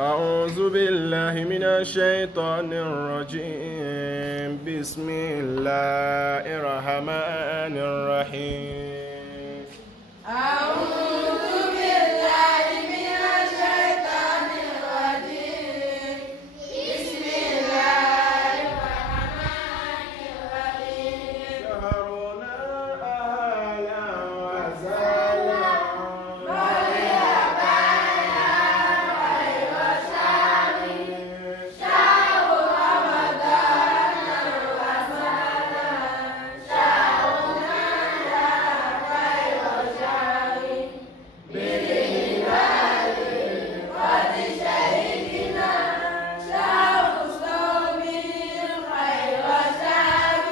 أعوذ بالله من الشيطان الرجيم بسم الله الرحمن الرحيم أعوذ بالله من الشيطان الرجيم بسم الله الرحمن الرحيم شهرنا أهلا وسهلا مرحبا خير شهر شهر رمضان وسهلا شهرنا خير شهر بالهلال قد شهدنا شهر صوم خير شهر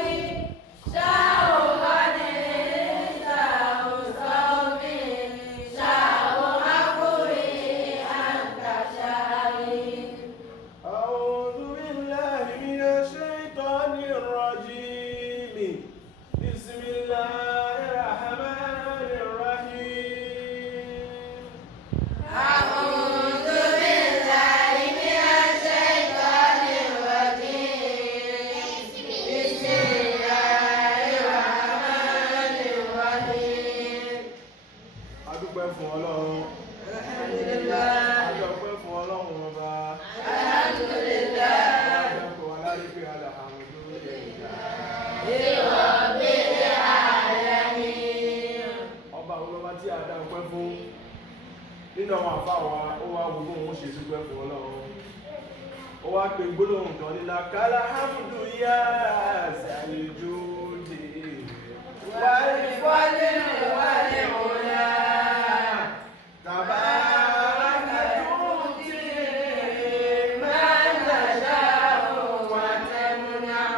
شهر غدر شهر صوم شهر عفو أنت شهر أعوذ بالله من الشيطان الرجيم بسم الله الرحمن الرحيم أعوذ بالله من الشيطان الرجيم بسم الله الرحمن الرحيم adúpẹ́ fún Ọlọ́run Alhamdulillah adúpẹ́ fún Ọlọ́run ọba Alhamdulillah adúpẹ́ alárípé alhamdulillah Rabbil alamin ọba olọba tí a dá ọpẹ́ fún nínú àwọn àfáà wa ó wá gbogbo òun ṣe dúpẹ́ fún Ọlọ́run ó wá pe gbólóhùn kan nílá kálá hamdu yá sàlìjúdì والفضل والعلا tàbáraka tuuti من تشاء وتمنع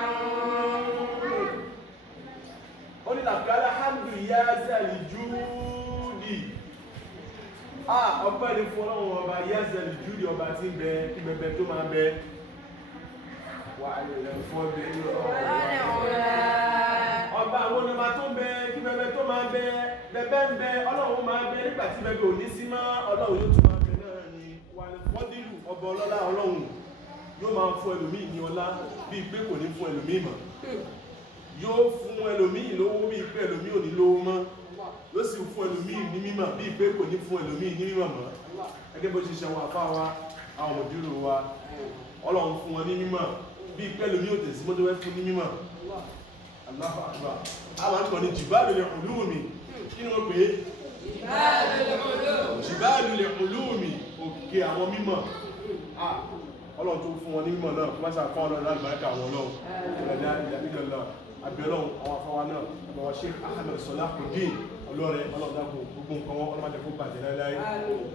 ó ní làkálá hamdu yá sàlìjúdì ọpẹ́ ni fún Ọlọ́run ọba yá sàlìjúdì ọba tí ń bẹ kí bẹbẹ tó máa bẹ wà lè fọ́ bẹ ọba àwọn onímọ̀ tó ń bẹ kí bẹbẹ tó máa bẹ bẹbẹ ń bẹ Ọlọ́run máa bẹ nígbà tí bẹbẹ ò ní sí mọ́ Ọlọ́run yóò tún máa bẹ náà ni wà lè fọ́dílù ọba ọlọ́lá Ọlọ́run yóò máa fún ẹlòmíì ní ọlá bíi pé kò ní fún ẹlòmíì mọ́ yóò fún ẹlòmíì lówó bíi pé ẹlòmíì ò ní lówó mọ́ yóò sì fún ẹlòmíì ní mímọ̀ bíi pé kò ní fún ẹlòmíì ní mímọ̀ mọ́ gẹ́gẹ́ bó ṣe ṣe àwọn àfáà wa àwọn òdúró wa Ọlọ́run fún wọn ní mímọ̀ bíi pé ẹlòmíì ò tẹ̀sí mọ́tò fẹ́ fún ní mímọ̀ Allahu Akbar àwọn àkọ́ ní jìbáàlù ulumi kí ni wọ́n pè é jìbáàlù ulumi òkè àwọn mímọ̀ Ọlọ́run tó fún wọn ní mímọ̀ náà kọ́mọ́sá fún Ọlọ́run àlùbáríkà wọn lọ́wọ́ ìrẹ̀lẹ́ ìdàlọ́ abẹ́lọ́run àwọn afọwà náà àbọ̀wà Sheikh Ahmed Salahuddin ọlọ́rẹ̀ ọlọ́dàkùn gbogbo nǹkan wọn ọlọ́mọdé kó bàjẹ́ láíláí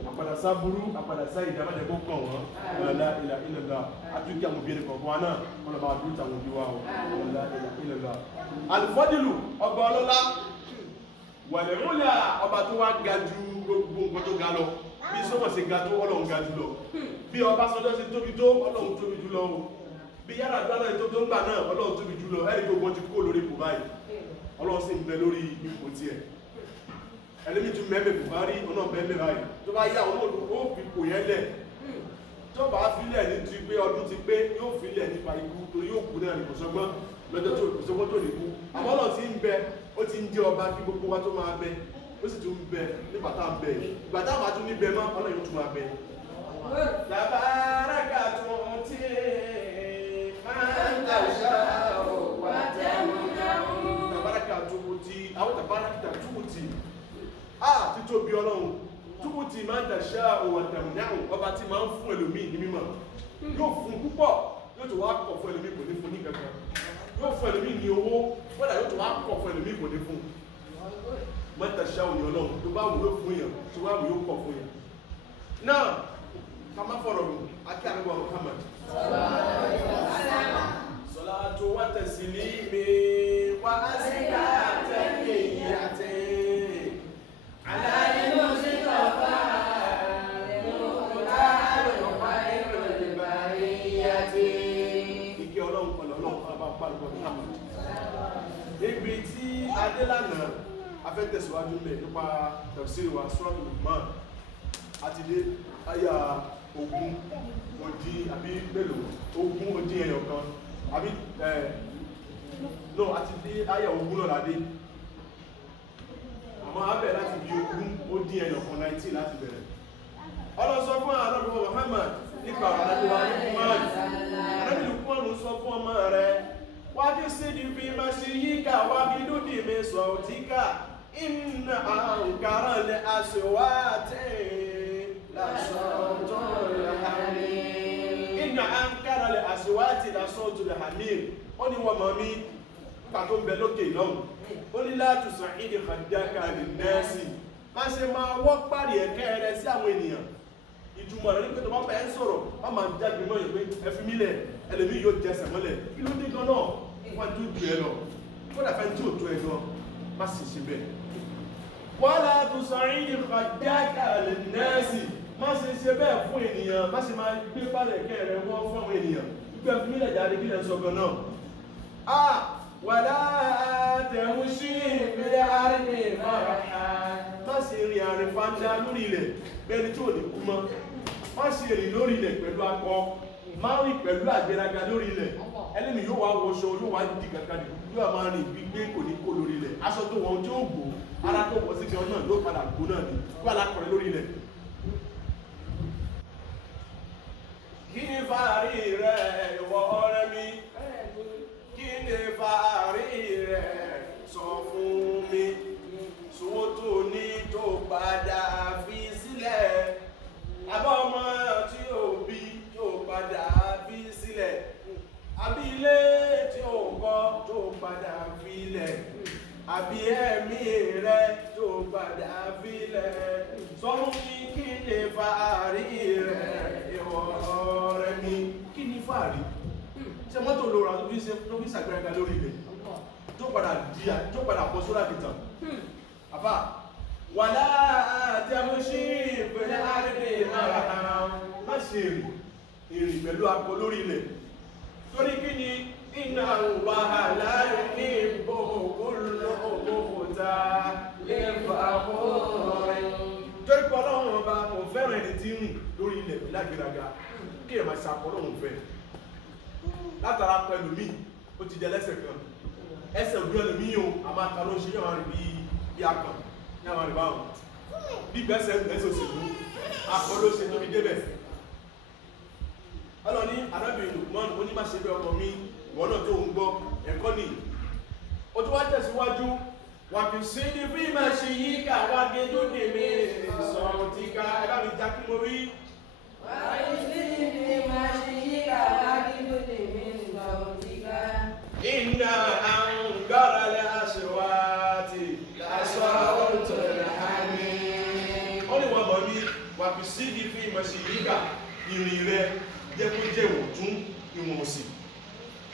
àpàdà sáburú àpàdà sáyì ìdámájẹ́ kó kàn wọ́n ọlọ́lá ilà ilẹ̀lá àtúnkí àwọn obìnrin kọ̀ọ̀kan wa náà ọlọ́mọ àdúrú tàwọn òbí wa ọlọ́lá ilà ilẹ̀lá alifọ́dìlù ọba ọlọ́lá wàlẹ̀múlà ọba tó wá ga ju gbogbo nǹkan tó ga lọ bí sọ́mọ̀ sí ga tó Ọlọ́run ga jù lọ bí Ọbásanjọ́ sí tóbi tó Ọlọ́run tóbi jù lọ bí yára dáná ètò tó ń gbà náà Ọlọ́run tóbi jù lọ ẹ̀rí gbogbo ti kó lórí ipò báyìí Ọlọ́run sì ń bẹ lórí ipò tiẹ̀ ẹlẹ́mí tún mẹ́mẹ́ Buhari ọ̀nà bẹ́ẹ̀mẹ́ báyìí tó bá yá àwọn ó fi kò yẹn lẹ̀ tó bá filẹ̀ ní ti pé ọdún ti pé yóò filẹ̀ nípa ikú torí yóò kú náà ní kò sọgbọ́n lọ́jọ́ tó kò sọgbọ́n tó lè kú àmọ́ Ọlọ́run ti ń bẹ ó ti ń jẹ́ ọba kí gbogbo wa tó máa bẹ ó sì tún bẹ nígbà tá à ń bẹ ìgbà tá à máa tún níbẹ̀ mọ́ Ọlọ́run yóò tún máa bẹ. Tabaraka tuuti man tasha'u wa tamna'u. Tabaraka tuuti àwọn tabaraka tuuti títóbi Ọlọ́run tuuti man tasha'u wa tamna'u ọba tí máa ń fún ẹlòmíì ní mímọ̀ yóò fún púpọ̀ yóò tó wá kọ̀ fún ẹlòmíì kò ní fún ní kankan yóò fún ẹlòmíì ní owó wọ́n yóò tó wá kọ̀ fún ẹlòmíì kò ní fún man tasha'u ní Ọlọ́run tó bá wù yóò fún yàn tó bá wù yóò kọ̀ fún yàn náà kama fọ̀rọ̀ rò akí àgbà Muhammad salatu wa taslimi wa azka tahiyyati ala al-mustafa muqtarul khairul bariyati ike Ọlọ́run pẹ̀lú Ọlọ́run bá pàlùkọ Muhammad níbi tí adélànà afẹ́tẹ̀síwájú mẹ́ nípa tafsir wa Suratul Luqman àti dé àyà ogún ó dín àbí mélòó ogún ó dín ẹyọ kan àbí no àti dé ayé ogún náà ládé àmọ́ abẹ́ láti bí ogún ó dín ẹyọ kan 19 láti bẹ̀rẹ̀ ọlọ́sọ fún àlọ́dún Muhammad nípa àlọ́dún wa ní Muhammad àlọ́dún Lukman sọ fún ọmọ rẹ̀ wá kí sídi fi máa ṣe yíká wá kí dúdì mi sọ òtíkà inna àǹkárá lè aṣèwà tẹ́ lásọ̀tọ̀ hamir inna àǹkárá lè aṣèwà tẹ́ lásọ̀tọ̀ hamir ó ní wọ́n mọ̀ mí nípa tó ń bẹ lókè lọ́hùn ó ní látùsàn ìdí kàdákà lè nẹ́ẹ̀sì má ṣe máa wọ́ parí ẹ̀kẹ́ rẹ sí àwọn ènìyàn ìtumọ̀ rẹ̀ ní pé tó bá bẹ̀ ń sọ̀rọ̀ má máa jáde mọ́ ìpé ẹfí mílẹ̀ ẹlẹ́mí yóò jẹsẹ̀ mọ́lẹ̀ kí ló dé gan náà wọ́n tó jù ẹ lọ kódà fẹ́ tí ò tó ẹ gan má sì ṣe bẹ́ẹ̀. wọ́n lá tún sọ rí ní kàdákà lè nẹ́ẹ̀sì má ṣe ṣe bẹ́ẹ̀ fún ènìyàn má ṣe máa gbé parí ẹ̀kẹ́ rẹ wọ́n fún àwọn ènìyàn gbé ẹfí mílẹ̀ jáde kí lẹ́ sọ gan náà. wàlá tẹ̀hún sí ìpínlẹ̀ àárín mọ́ra má ṣe rìn àrìn fàndá lórí ilẹ̀ bẹ́ẹ̀ni tí ò ní kú mọ́ má ṣe rìn lórí ilẹ̀ pẹ̀lú akọ má rìn pẹ̀lú àgbéraga lórí ilẹ̀ ẹlẹ́ni yóò wá wọṣọ yóò wá di kankan yóò máa rìn gbígbé kò ní kó lórí ilẹ̀ aṣọ tó wọn tí ó gbó ara tó wọ sí gan náà yóò padà gbó náà ní kó alákọ̀ọ́rẹ́ lórí ilẹ̀. kí ni fàárí rẹ ìwọ ọ̀rẹ́ mi kí ni fàárí rẹ sọ fún mi sówó tó ní tó padà fi sílẹ̀ abọ́ ọmọ tí ó bí tó padà fi sílẹ̀ àbí ilé tí ó kọ́ tó padà fi lẹ̀ àbí ẹ̀mí rẹ tó padà fi lẹ̀ sọ fún mi kí ni fàárí rẹ ìwọ ọ̀rẹ́ mi kí ni fàárí ṣe mọ́tò lóra tó fi ṣàgbéraga lórí ilẹ̀ tó padà bọ́ sórí àkìtàn àbá wàlá tẹmúṣí ìpínlẹ̀ àrídì náà má ṣe ìrìn pẹ̀lú akọ lórí ilẹ̀ torí kí ni iná wà láàrin ní ìbò olóòkúta lè fà fún torí pé ọlọ́run ọba kò fẹ́ràn ẹni tí ń rìn lórí ilẹ̀ pẹ̀lú àgbéraga kí ẹ̀ máa ṣàkọ́ lọ́run fẹ́ látara pẹ̀lú mi ó ti jẹ lẹ́sẹ̀ kan ẹsẹ̀ òbí ẹlòmí o àmà ta ló ṣe yọ̀ wá rí bí akàn ní àwọn àríbá wọn bí gbẹ́sẹ̀ gbẹ́sẹ̀ òṣèlú akọ ló ṣe tóbi débẹ̀ ọlọ́ni arábìnrin Lukman ó ní má ṣe bẹ́ ọkọ mi ìwọ náà tó ń gbọ́ ẹ̀kọ́ nìyí ó tún wá tẹ̀síwájú wà kì í sí ní bí má ṣe yí ká wá gé lóde mi sọ̀rọ̀ tí ká ẹ bá mi já kí mo rí. wà kì í sí ní bí má ṣe yí ká wá gé lóde mi sọ̀rọ̀ tí ká. iná àǹgára lẹ́ àṣewàtì lásán tó rẹ̀ hàmì. ó ní wọn bọ̀ ní wà kì í sí ní bí má ṣe yí ká ìrìn rẹ jẹ́ kó jẹ́ ìwọ̀ntún ìwọ̀n òsì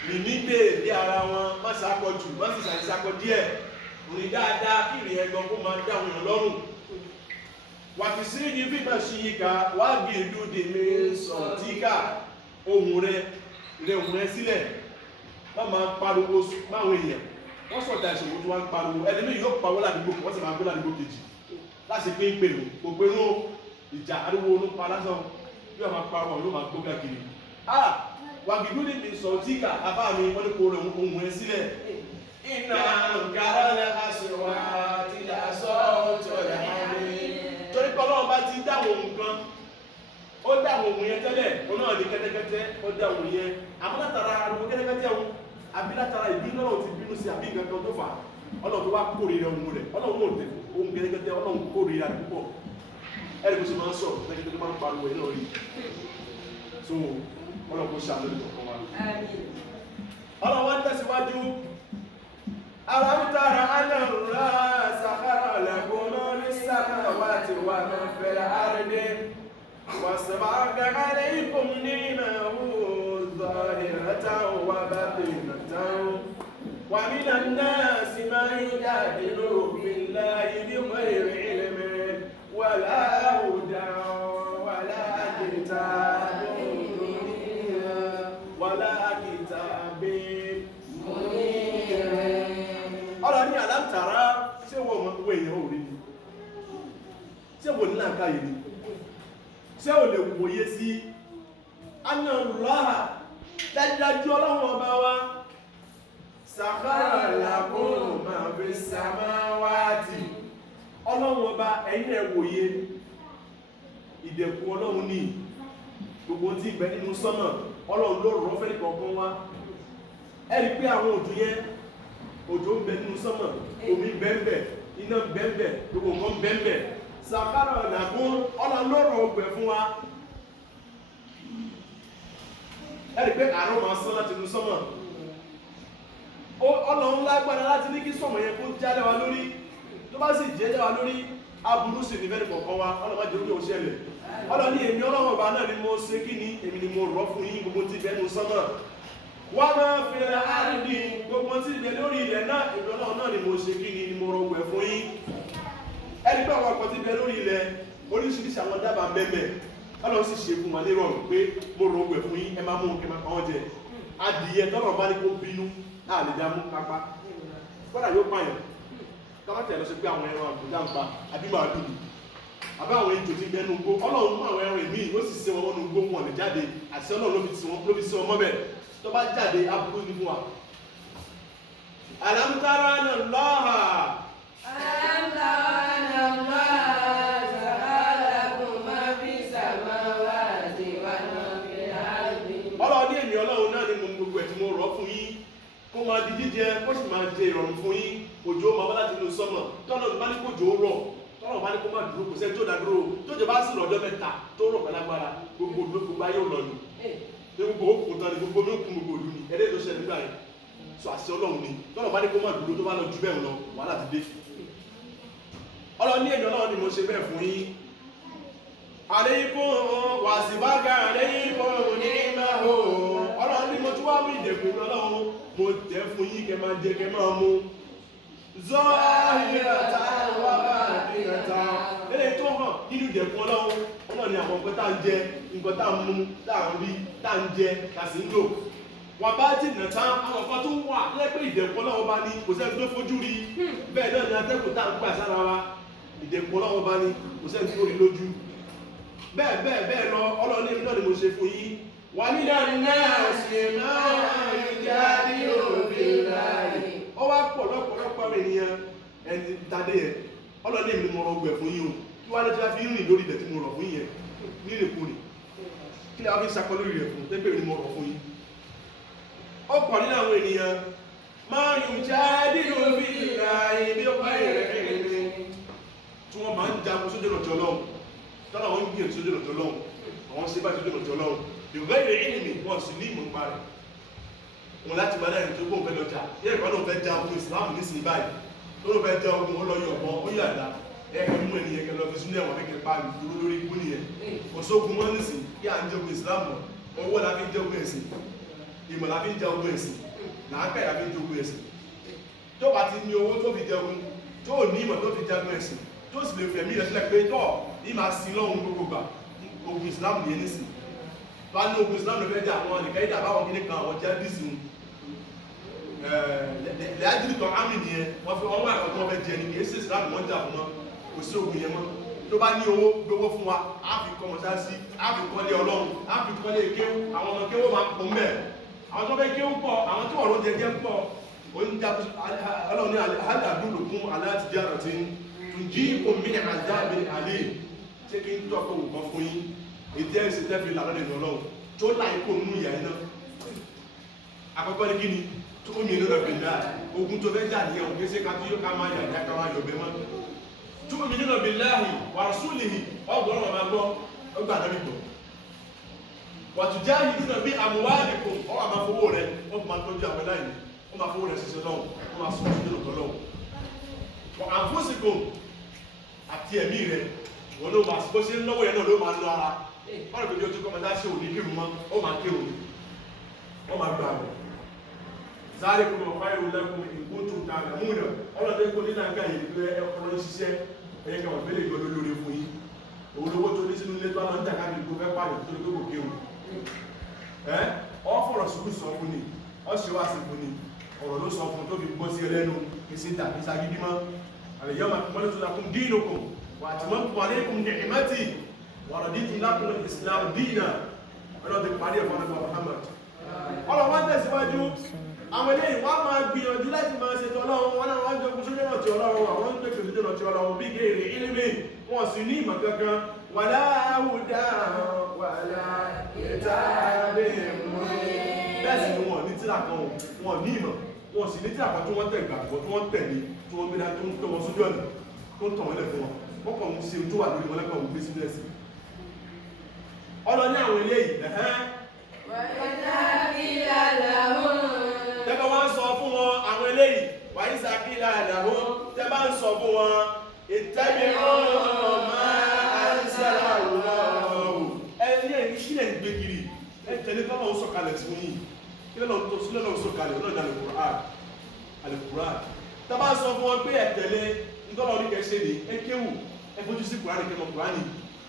rìn ní déédéé ara wọn má ṣàkọ jù má sì ṣàkọ díẹ̀ rìn dáadáa kí ìrìn ẹ̀gbọ́n kó máa dá àwọn èèyàn lọ́rùn wà kì í sí ní bí máa ṣe yí ká wá bí ìlú dèmí sọ̀tíkà ohùn rẹ sílẹ̀ má máa pariwo máwọn èèyàn wọ́n sọ̀tà ìṣòwò tí wọ́n ń pariwo ẹni mi yóò pawọ́ ládùúgbò wọ́n sì máa gbé ládùúgbò kejì láti pín pèrò kò pé ní ìjà ariwo ló pa lásán yóò máa pariwo yóò máa gbó káàkiri wàgìdú ní mi sọ̀tíkà abá mi wọ́n ní kó rẹ̀ ohùn rẹ sílẹ̀ iná gàrá lẹ́ àṣewà tí lásán tó rẹ̀ hàmì torí pé ọlọ́run bá ti dáwọn nǹkan ó dáwọn òun yẹn tẹ́lẹ̀ ó náà ní kẹ́tẹ́kẹ́tẹ́ ó dáwọn yẹn àmọ́ látara ariwo kẹ́tẹ́kẹ́tẹ́ òun àbí látara ìbínú náà ti bínú sí àbí nǹkan kan tó fà ọlọ́run tó wá kórìíra ohun rẹ̀ ọlọ́run ò tẹ̀ ohun kẹ́tẹ́kẹ́tẹ́ ọlọ́run kórìíra rẹ̀ púpọ̀ ẹ̀rí bó ṣe máa ń sọ̀rọ̀ kẹ́tẹ́kẹ́tẹ́ tó máa ń pariwo ẹ̀ náà rí so ọlọ́run kó ṣàlọ́ ìkọ̀kan wa. ọlọ́run wá ń tẹ̀síwájú ألم تر أن الله سخر لكم ما في السماوات وما في الأرض وأسبغ عليكم نعمه ظاهرة وباطنة ومن الناس من يجادل في الله بغير علم ولا هدى ولا كتاب ولا كتاب ọ̀rọ̀ ní àlámtàrá ṣé wọ́n mọ̀ pé èèyàn ò rí ni ṣé wọ́n ní láàká yìí ni ṣé ṣé ò lè wòye sí anna Allaha dájúdájú ọlọ́run ọba wa sakhara lakum ma fi samawati ọlọ́run ọba ẹ̀yin ẹ wòye ìdẹ̀kùn ọlọ́run ní gbogbo tí ìgbẹ́ nínú sánmà ọlọ́run ló rọ̀ fẹ́ kọ̀ọ̀kan wá ẹ̀rí pé àwọn òjò yẹn òjò ń bẹ nínú sánmà omi bẹ́ẹ̀bẹ̀ iná bẹ́ẹ̀bẹ̀ gbogbo nǹkan bẹ́ẹ̀bẹ̀ sakhara lakum ọlọ́run ló rọ̀ ọgbẹ̀ fún wa ẹ̀rí pé àárọ̀ máa sán láti inú sánmà ọlọ́run lágbára láti ní kí sánmà yẹn kó jálẹ̀ wa lórí tó bá sì jẹ́ wa lórí aburú sì ní fẹ́ẹ̀ kọ̀ọ̀kan wa ọlọ́run máa jẹ́ orí òṣèlè ọlọ́run ní èmi ọlọ́run ọba náà ni mo ṣe kí ni èmi ni mo rọ̀ fún yín gbogbo tí bẹ́ẹ̀ nínú sánmà wá máa fi ra àrídì gbogbo tí bẹ́ẹ̀ lórí ilẹ̀ náà èmi ọlọ́run náà ni mo ṣe kí ni mo rọ̀ wẹ̀ fún yín ẹni pé àwọn ọkọ̀ tí bẹ́ẹ̀ lórí ilẹ̀ oríṣiríṣi àwọn dábàá mẹ́mẹ́ ọlọ́run sì ṣe fún wa ní ìrọ̀rùn pé mo rọ̀ wẹ̀ fún yín ẹ máa mú kí máa pa wọ́n jẹ adìyẹ tọ́lọ̀ bá ní kó bínú náà lè dá mú kápá kọ́dà yóò pààyàn káwátì ẹ̀ lọ sí pé àwọn ẹran àbúdá ń pa àbí máa dùn àbí àwọn ètò tí ń bẹnu gbó ọlọ́run mú àwọn ẹran ìmí ó sì ṣe wọn wọnú gbó wọn lè jáde àti ọlọ́run ló fi sí wọn mọ́bẹ̀ tó bá jáde aburú ní fún wa. Alam tara anna Allaha Alam tara anna Allaha sakhara lakum ma fi samawati wa ma fil ardi. ọlọ́run ní èmi ọlọ́run náà ni mo gbogbo ẹ̀ tí mo rọ̀ fún yín kó máa di jíjẹ kó sì máa jẹ ìrọ̀rùn fún yín òjò máa bá láti inú sọ́mọ̀ tọ́lọ̀ bá ní kó jò ó rọ̀ tọ́lọ̀ bá ní kó má dúró kò sẹ́ni tó dá dúró tó jẹ bá sì lọ́jọ́ mẹ́ta tó rọ̀ pẹ̀lágbára gbogbo ayé ò lọ nù ní gbogbo òkun tán ni gbogbo ní òkun gbogbo òlu ni ẹ̀rẹ́ tó ṣẹlẹ̀ nígbà yẹn sọ àṣẹ ọlọ́run ni tọ́lọ̀ bá ní kó má dúró tó bá lọ ju bẹ́ẹ̀ lọ wàhálà ti dé ọlọ́run ní èmi ọlọ́run ni mo ṣe bẹ́ẹ̀ fún yín àlékún wàsíbága àlékún ní máa ọlọ́run ní mo tún wá mú ìdẹ̀kùn ọlọ́run mo tẹ́ fún yín kẹ máa jẹ kẹ máa mú zọ́ọ̀hìrẹ̀ta wà bàtìrẹ̀ta lẹ́lẹ̀ tó hàn nínú ìdẹ̀kùn ọlọ́run ọlọ́run ni àwọn nǹkan tá ń jẹ nǹkan tá ń mú tá ń rí tá ń jẹ tá sì ń lò wà bá tì nàta àwọn nǹkan tó wà lẹ́pẹ́ ìdẹ̀kùn ọlọ́run bá ní kò sẹ́ni tó fojú rí bẹ́ẹ̀ náà ni atẹ́kùn tá ń gbà sára wa ìdẹ̀kùn ọlọ́run bá ní kò sẹ́ni tó rí lójú bẹ́ẹ̀ lọ ọlọ́run ní náà ni mo ṣe fún yín wà nínú náà sì máa ń jáde òbí láàyè ó wá pọ̀ lọ́pọ̀lọpọ̀ ènìyàn ẹni tàdé ẹ̀ ọlọ́dẹ̀ mi mọ̀ ọgbẹ̀ fún yín o kí wá lẹ́tí láti rìn lórí ilẹ̀ tí mo rọ̀ fún yín nílèkúrì kí lè wá fi sakọ lórí rẹ̀ fún tẹ́pẹ̀ mi mọ̀ rọ̀ fún yín ọ̀pọ̀ nínú àwọn ènìyàn máa yùn jáde òbí láàyè bí ó bá rẹ̀ tí wọ́n máa ń jagun sójú ọ̀nà tọ́lọ́hùn tọ́lá wọn ń gbìyànjú sójú ọ̀nà tọ́lọ́hùn àwọn ṣe bá sójú ọ̀nà tọ́lọ́hùn ìwé ìrìn wọn sì ní ìmọ̀ nípa rẹ̀ wọn láti máa dáyẹ̀ tó gbóhùn fẹ́ lọ́jà yẹ́ ìpá náà fẹ́ já ogun ìsìláàmù nísìnyí báyìí tó ló fẹ́ já ogun ọlọ́yọ̀ ọ̀bọ ó yàdá ẹ̀kẹ́ mú ẹniyẹn kẹ lọ fi sún ẹ̀wọ̀n kẹ́kẹ́ pa ìdúró lórí ikú nìyẹn kò sógun wọn nísìn kí à ń jẹ ogun ìsìláàmù owó la fi ń jẹ ogun ẹ̀sìn ìmọ̀ la fi ń jẹ ogun ẹ̀sìn làákà la fi ń jẹ ogun ẹ̀sìn tó bá ti ní owó tó fi jẹ ogun tó ní ìmọ̀ tó fi jẹ ogun ẹ̀sìn tó sì lè fẹ̀mí rẹ̀ sílẹ̀ pé tọ́ ní máa sin lọ́hùn gbogbo gbà ogun ìsìláàmù yẹn nísìn bá ní ogun ìsìláàmù fẹ́ jà àwọn nìkan ìdá báwọn kí ní kan àwọn jẹ́ bíìsì lẹ́yàjì kan ámì nìyẹn wọ́n fi wọ́n wà ọ̀tọ́ ọ̀fẹ́ jẹ ní kìí sí ìsìláàmù wọ́n jà fún wọn kò sí ogun yẹn mọ́ tó bá ní owó gbówó fún wa á fi kọ́ mọ́sáàsì á fi kọ́lé ọlọ́run á fi kọ́lé kéwú àwọn ọmọ kéwú máa pọ̀ mẹ́ àwọn tó fẹ́ kéwú pọ̀ àwọn tó wọ̀rọ̀ jẹjẹ pọ̀ ọlọ́run ní aládùúgbò fún alátijọ́ àti jí omi àjábẹ̀ àlè ṣé kí n tọ́ kó nǹkan fún yín ètí ẹ̀sìn tẹ́fì làlọ́dẹ̀ lọ́lọ́run tó láì kó nínú ìyá iná àkọ́kọ́ ní kí ni tó mi nínú ọ̀bẹ̀ náà ogun tó fẹ́ jà ní ẹ̀wọ̀n kéṣe ká tí yóò ká máa yàjá ká máa yọ̀bẹ̀ mọ́ tó mi nínú ọ̀bẹ̀ láàyè wà rasulihi ọgbọ̀n ọ̀rọ̀ máa gbọ́ ọgbà náà gbọ́ wàtújá yìí nínú bí àmúwádìí kò ọ máa fowó rẹ ó máa tọ́jú àwọn láìní ó máa fowó rẹ ṣiṣẹ́ lọ́wọ́ ó máa sọ sí nínú tọ́lọ́wọ́ wọ́n àfúsìkò àti ẹ̀mí rẹ wọ́n ló máa bó ṣe ń lọ́wọ́ yẹn náà ló máa lọ ara wọ́n rẹ̀ pé bí ó ti kọ́ mọ́tá ṣe òní kírun mọ́ ó máa kírun ni wọ́n máa gbà rẹ̀ sáré kò mọ̀ fáyọ̀ lẹ́kùn ìgbóntù tààrà múnà ọlọ́dẹ kò ní náà gáyé pé ọkùnrin ṣiṣẹ́ ẹ̀yẹ kan ọ̀gbẹ́lẹ̀ ìgbọ́ lórí fún yí olówó tó ní sínú ilé tó máa ń tàkà ní gbogbo ẹ̀pà rẹ̀ tó ní gbogbo kéwù ọ fọ̀rọ̀ sùúrù sọ fún ni ọ ṣe wá sí fún ni ọ̀rọ̀ ló sọ fún tó fi gbọ́ sí ẹlẹ́nu kìsí tà kìsí agídí mọ́ àlèyàn máa mọ́lẹ́ tó lakún dínú kù wà tí wọ́n pọ̀ alẹ́kùn ní ìmẹ́tì ورضيت لكم الإسلام دينا ọlọ́dún parí ẹ̀fọ́n nípa Muhammad ọlọ́wọ́n tẹ̀síwájú àwọn eléyìí wọ́n máa gbìyànjú láti máa ṣètò ọlọ́run wọn náà wọ́n jẹ́ kú sójú ọ̀nà tí ọlọ́run àwọn ń gbèsè sójú ọ̀nà tí ọlọ́run bí gèrè ilimi wọn sì ní ìmọ̀ kankan wàlá àwùdá wàlá ìtàbí mú bẹ́ẹ̀ sì ni wọn ní tíra kan wọn ní ìmọ̀ wọn sì ní tíra kan tí wọ́n tẹ̀ gbàgbọ́ tí wọ́n tẹ̀lé tí wọ́n gbé dá tó ń tọ́ wọn sójú ọ̀nà tó ń tọ̀ wọ́n lẹ̀ fún wọn wọ́n kàn ń ṣe ojú wà lórí wọn lẹ́kọ̀ọ́ gbé sínú ẹ̀sìn ọlọ́ní àwọn eléyìí tẹ́bá wá ń sọ fún wọn àwọn eléyìí wà ní sàkílà àdàrú tẹ́bá ń sọ fún wọn ìtẹ́bí ọmọ àìsàrà ọ̀rọ̀ ẹni ẹ̀yìn sílẹ̀ ń gbé kiri ẹ̀tẹ̀lé tọ́lọ̀ ń sọ̀kalẹ̀ sí yìí kí lọ́nà tó sílẹ̀ lọ́nà sọ̀kalẹ̀ ọ̀nà Al-Qur'an tẹ́bá ń sọ fún wọn pé ẹ̀tẹ̀lé ntọ́lọ̀ ní kẹsẹ̀ ní ẹkéwù ẹfojú sí Kùránì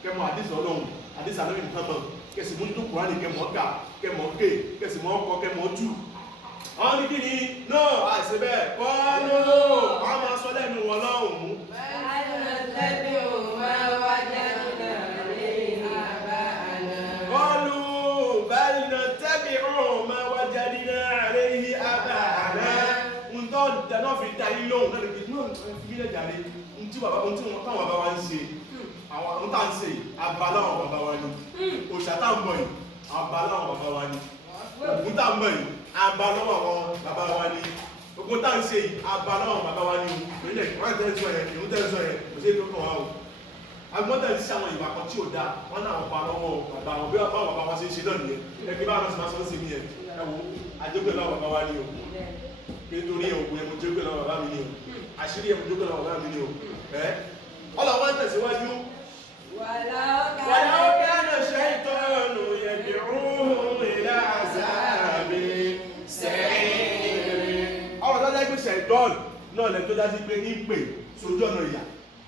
kẹmọ àdìsí ọlọ́run àdìsí àlọ́ ìtàmọ̀ kẹsì mú tó Kùránì kẹmọ ká kẹmọ ké kẹsì mọ́ ọkọ kẹmọ tú àwọn ní kí ni náà àìsí bẹ́ẹ̀ kọ́nù wọ́n máa sọ lẹ́nu wọn lọ́hùn kọ́lù bẹ́ẹ̀ nà tẹ́bí ọ̀rùn máa wájá nínú ààrẹ yìí àbá àná ń tọ́ dáná fi dá yín lóhùn náà lè fi mílẹ̀ jáde tí wọ́n táwọn bàbá wa ń ṣe àwọn àwọn tá ń ṣe abaláwọn bàbá wa ni òṣà tá ń bọ̀ yìí abaláwọn bàbá wa ni ògùn tá ń bọ̀ yìí abaláwọn àwọn bàbá wa ni ògùn tá ń ṣe yìí abaláwọn bàbá wa ni ìpínlẹ̀ wọ́n tẹ́ sọ yẹn ìhun tẹ́ sọ yẹn kò sí ètò kan wá o agbọ́n tẹ́ ń ṣe àwọn ìwà kan tí ò dáa wọ́n náà pa lọ́wọ́ bàbá wọn bí báwọn bàbá wa ṣe ń ṣe náà nìyẹn ẹgbẹ́ bá wọn sì máa sọ sí mi yẹn ẹ wo àjẹgbẹ́ lọ́wọ́ bàbá wa ni o nítorí ògùn ẹ̀mú jókè lọ́wọ́ bàbá mi ni o àṣírí ẹ̀mú jókè lọ́wọ́ bàbá mi ni o ọlọ́wọ́n tẹ̀síwájú wàláwọ́ kánà ṣaitọ́nù yad'uhum ila azabi sa'ir ọ̀rọ̀ tó dájú ṣaitọ́nù náà lẹ́ tó dájú pé ní pè sójú ọ̀nà ìyà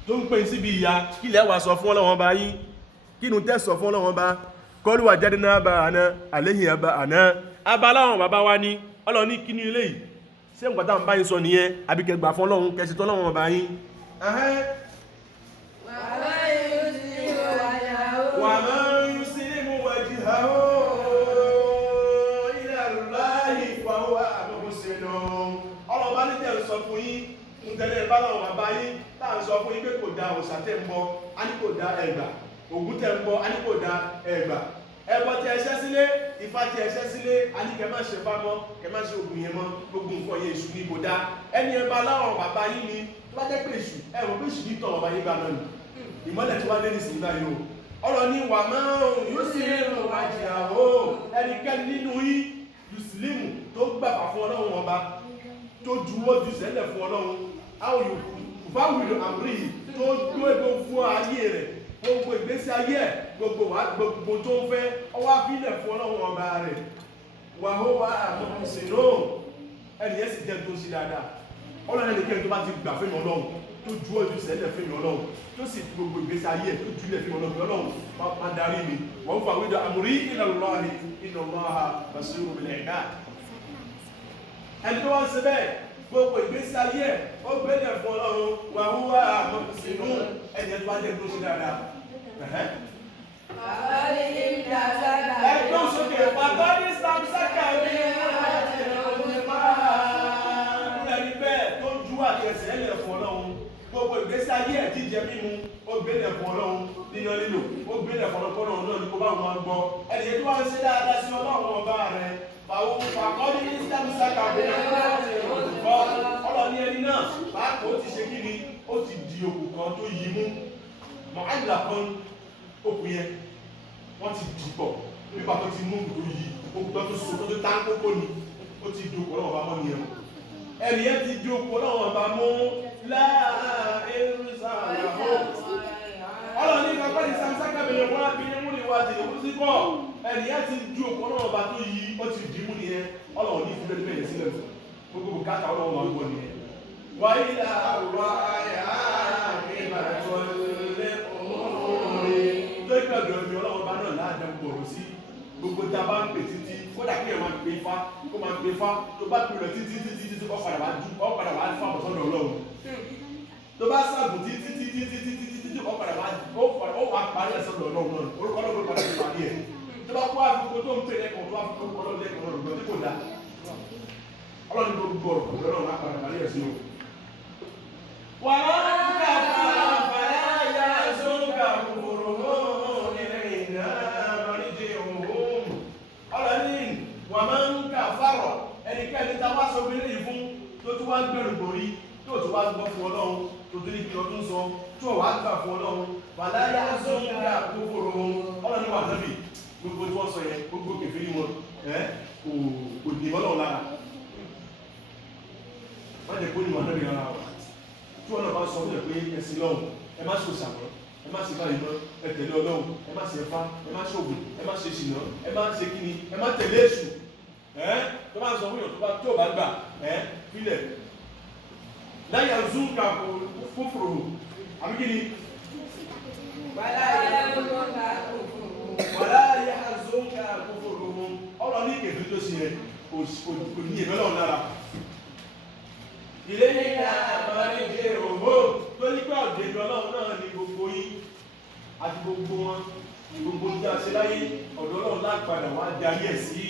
tó ń pè síbi ìyà kí lẹ́ wà sọ fún ọlọ́wọ́n bá yín kí nù tẹ́ sọ fún ọlọ́wọ́n bá qalu wajadna aba'ana alayhi aba'ana abaláwọn bàbá wa ní ọlọ́ ní kí ní ilé yìí ṣé nǹkan tá ń bá yín sọ nìyẹn àbíkẹgbà fún ọlọ́run kẹsìtọ́ ọlọ́wọ́n bá yín ومن يسلم وجهه إلى الله فهو محسن ọlọ́run bá ní tẹ́ ń sọ fún yín ń tẹ́lẹ̀ bá láwọn bàbá yín tá à ń sọ fún yín pé kò dá òòṣà tẹ́ ń bọ á ní kò dá ẹgbà ògún tẹ́ ń bọ á ní kò dá ẹgbà ẹbọ tí ẹṣẹ́ sílé ifá tí ẹṣẹ́ sílé á ní kẹ má ṣe bá mọ́ kẹ má ṣe ògùn yẹn mọ́ gbogbo nǹkan yẹn èṣù ní kò dá ẹni ẹ bá láwọn bàbá yín ni tó bá jẹ́ pé èṣù ẹ̀rọ pé èṣù ní tọ̀ bàbá yín bá náà nì ìmọ́lẹ̀ tí wá dé ní sinimá yìí o ọ̀rọ̀ ni wà máa yùsùlùmù wàjìyàwó ẹnikẹ́ni nínú yí yùsùlùmù tó gbàgbà fún ọlọ́run ọba tó juwọ́ jù sẹ́lẹ̀ fún ọlọ́run àwọn yòfáwìlò àmúrí tó gbó egbò fún ayé rẹ̀ gbogbo ìgbésí ayé ẹ̀ gbogbo tó ń fẹ́ ọwá bílẹ̀ fún ọlọ́run ọba rẹ̀ wà ó wà àmọ́sìnú ẹniyẹ́ sì jẹ́ tó sí dáadáa ọlọ́run ẹnikẹ́ni tó bá ti gbà fún ọlọ́run tó ju ojú sẹ́lẹ̀ fún ọlọ́run tó sì gbogbo ìgbésí ayé ẹ̀ tó jùlẹ̀ fún ọlọ́run má darí mi wọ́n fà wíjọ àmúrí ila Allahi inna Allaha basirun bil ibad ẹni tó wá ń ṣe bẹ́ẹ̀ gbogbo ìgbésí ayé ẹ̀ ó gbélẹ̀ fún ọlọ́run wà wúwà àmọ́sìnú ẹni tó bá jẹ́ tó sí dáadáa ẹgbọ́n sókè pàtàkì sàmsákà ní ẹni bẹ́ẹ̀ tó ju àtẹ̀sẹ̀ ẹ̀lẹ̀ fún ọlọ́run gbogbo ìgbésí ayé ẹ̀ jíjẹ mímu ó gbélẹ̀ fún ọlọ́run níyan lílò ó gbélẹ̀ fún ọlọ́run náà ní kó bá wọn gbọ́ ẹni tó wá ń ṣe dáadáa sí ọlọ́run ọba rẹ̀ fàkọ́ ní sàmsákà ní ọlọ́ni ẹni náà pàápàá ó ti ṣe kí ni ó ti di òkú kan tó yí mú mọ̀hálà kan òkú yẹn wọ́n ti dìpọ̀ nípa tó ti mú òkú yìí òkú tó so tó tá kókó ni ó ti di òkú ọlọ́wọ́ bá mọ́ nìyẹn ẹni yẹn ti di òkú ọlọ́wọ́ bá mú láàárínsáàlàmọ́ ọlọ́ni kápẹ́ ní sàmsákà bẹ̀rẹ̀ wọ́n á bí ní múlẹ̀ wá ti lèkú sí pọ̀ ẹni yẹn ti di òkú ọlọ́wọ́ bá tó yí ó ti dì mú nìyẹn ọlọ́wọ́ ní ìfúnlẹ̀ bẹ̀rẹ̀ sílẹ̀ gbogbo bùkátà ọlọ́wọ́ máa ń gbọ́ nìyẹn wáyé àrùwá àyà ìgbàgbọ́ ẹ̀mí ọlọ́wọ́ bá náà láàdán gbòòrò sí gbogbo tá a bá ń pè títí kódà kí ẹ̀ máa gbé fá kó máa gbé fá tó bá pè rẹ̀ títí ó padà wá fún àbọ̀sọ́dọ̀ ọlọ́run tó bá sàgùn títí tí ó padà wá parí ẹ̀sán lọ́nà náà orúkọ lọ́gbọ̀n padà ti parí ẹ̀ tó bá kó àfikò tó ń pè lẹ́kọ̀ọ́ tó wá fi kókó ọlọ́dún lẹ́kọ̀ọ́ náà lọ́gbọ̀n tí kò dá ọlọ́dún tó gbọ́ ọ̀rọ̀ lọ́nà wá padà parí ẹ̀sìn o. wà á ń kà fàlà yà sóńkà kòkòrò ilẹ̀ ìná àmàlíjẹ òhún ọlọ́dún wà máa ń kà fárọ̀ ẹnikẹ́ni tá a wá sọ gbélé yìí fún tó tún wá gbẹ̀rù gbòrí tó tún wá gbọ́ fún ọlọ́run tó tún ní kí ọdún sọ tó wà gbà fún ọlọ́run fàlàyé azọ́nà kòkòrò ọlọ́run wà nábì gbogbo tí wọ́n sọ yẹn gbogbo kẹfẹ́ ní wọn kò dì ọlọ́run lára wọ́n jẹ́ kó ní wọn nábì lára wọn tí wọ́n náà bá sọ wọ́n pé ẹ̀sìn lọ́hùn ẹ má ṣe òṣàmọ́ ẹ má ṣe báyìí mọ́ ẹ tẹ̀lé ọlọ́run ẹ má ṣe ẹ̀fá ẹ má ṣe ògùn ẹ má ṣe ṣìnà ẹ má ṣe kíni ẹ má tẹ̀lé èṣù tó bá sọ fún yàn tó bá gbà fílẹ̀ láyà zúnkà kúfùrù àbí kíni wàlá yà zúnkà kúfùrù ọ̀rọ̀ ní kẹfì tó ṣe kò ní ẹ̀mẹ́ lọ́wọ́ lára ilé ní àmàrí jẹ́ òhó tó ní pé ọ̀dẹ̀ ọlọ́run náà ní gbogbo yín àti gbogbo wọn gbogbo ní àṣẹ láyé ọ̀dọ̀ ọlọ́run lágbàdà wá darí ẹ̀ sí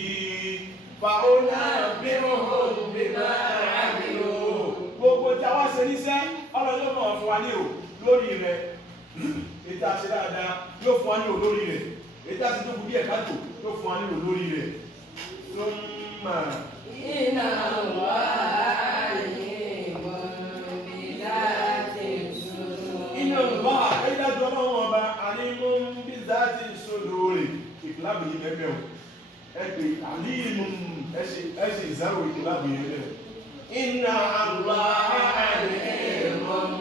fàónà bí òhun bí máa àmìlò gbogbo tí a wá ṣe níṣẹ́ ọlọ́run mọ̀ fún wa ní ò lórí rẹ̀ ètò àṣẹ dáadáa yóò fún wa ní ò lórí rẹ̀ ètò àṣẹ tó kù díẹ̀ káàtó yóò fún wa ní ò lórí rẹ̀ tó ń mà. iná wà àlímọ̀ bí láti sùn. iná wà ayédájọ́ ọlọ́run ọba àlímọ̀ bí láti sùn lórí ìkìlábù yìí mẹ́fẹ́ o ẹgbẹ́ àlímọ̀ ẹ̀ṣẹ̀ ìzárò ìkìlábù yìí mẹ́fẹ́. Inna Allah alimun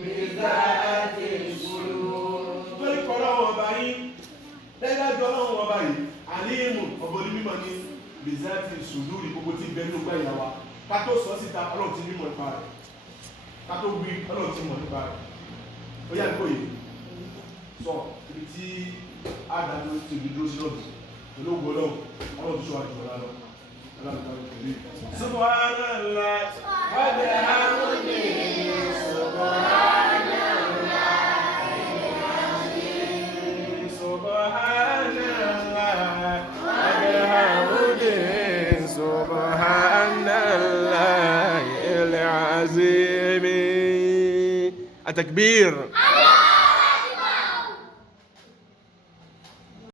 bi zati sudur. Torí kọ́ lọ́wọ́ ọba yìí, lẹ́gbàjọ́ lọ́wọ́ ọba yìí, alimun ọ̀bọ̀ ní mímọ̀ ní bi zati sudur gbogbo tí bẹ́ẹ̀ ló gbá ìyàwó. Ká tó sọ síta ọlọ́run ti mímọ̀ nípa rẹ̀. Ká tó wí ọlọ́run ti mọ̀ nípa rẹ̀. Ó yá nípa yìí. Sọ ibi tí Ádámù ti dúró sí lọ́dún. Olóògbé ọlọ́run, ọlọ́run tó ṣọ́ àjùmọ̀ lálọ́. Subhanallah wa bihamdihi subhanallah al-azim. التكبير.